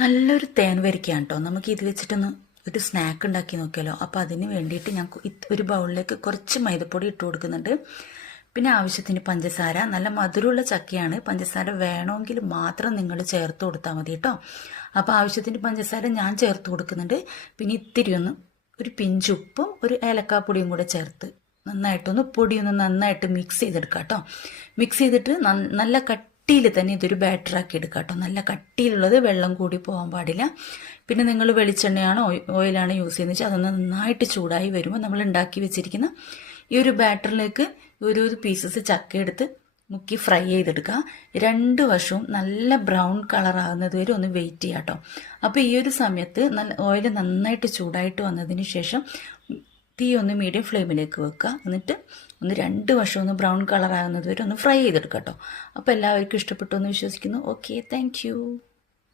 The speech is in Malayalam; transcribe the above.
നല്ലൊരു തേൻ വരിക്കയാണ് കേട്ടോ. നമുക്ക് ഇത് വെച്ചിട്ടൊന്ന് ഒരു സ്നാക്ക് ഉണ്ടാക്കി നോക്കിയാലോ. അപ്പോൾ അതിന് വേണ്ടിയിട്ട് ഞാൻ ഒരു ബൗളിലേക്ക് കുറച്ച് മൈദപ്പൊടി ഇട്ട് കൊടുക്കുന്നുണ്ട്. പിന്നെ ആവശ്യത്തിന് പഞ്ചസാര. നല്ല മധുരമുള്ള ചക്കയാണ്, പഞ്ചസാര വേണമെങ്കിൽ മാത്രം നിങ്ങൾ ചേർത്ത് കൊടുത്താൽ മതി കേട്ടോ. അപ്പോൾ ആവശ്യത്തിന് പഞ്ചസാര ഞാൻ ചേർത്ത് കൊടുക്കുന്നുണ്ട്. പിന്നെ ഇത്തിരി ഒന്ന് ഒരു പിഞ്ചുപ്പും ഒരു ഏലക്കാപ്പൊടിയും കൂടെ ചേർത്ത് പൊടിയൊന്ന് നന്നായിട്ട് മിക്സ് ചെയ്തെടുക്കാം കേട്ടോ. മിക്സ് ചെയ്തിട്ട് നല്ല കട്ടിയിൽ തന്നെ ഇതൊരു ബാറ്ററാക്കി എടുക്കാം കേട്ടോ. നല്ല കട്ടിയിലുള്ളത്, വെള്ളം കൂടി പോകാൻ പാടില്ല. പിന്നെ നിങ്ങൾ വെളിച്ചെണ്ണയാണോ ഓയിലാണോ യൂസ് ചെയ്യുന്നത് വെച്ചാൽ അതൊന്ന് നന്നായിട്ട് ചൂടായി വരുമ്പോൾ നമ്മൾ ഉണ്ടാക്കി വെച്ചിരിക്കുന്ന ഈ ഒരു ബാറ്ററിലേക്ക് ഒരു പീസസ് ചക്ക എടുത്ത് മുക്കി ഫ്രൈ ചെയ്തെടുക്കുക. 2 വശവും നല്ല ബ്രൗൺ കളർ ആകുന്നത് വരെ ഒന്ന് വെയിറ്റ് ചെയ്യാം കേട്ടോ. അപ്പോൾ ഈ ഒരു സമയത്ത് ഓയിൽ നന്നായിട്ട് ചൂടായിട്ട് വന്നതിന് ശേഷം തീ ഒന്ന് മീഡിയം ഫ്ലെയിമിലേക്ക് വെക്കുക. എന്നിട്ട് ഒന്ന് 2 വശം ഒന്ന് ബ്രൗൺ കളർ ആകുന്നത് വരെ ഒന്ന് ഫ്രൈ ചെയ്തെടുക്കുക കേട്ടോ. അപ്പോൾ എല്ലാവർക്കും ഇഷ്ടപ്പെട്ടു എന്ന് വിശ്വസിക്കുന്നു. Okay, thank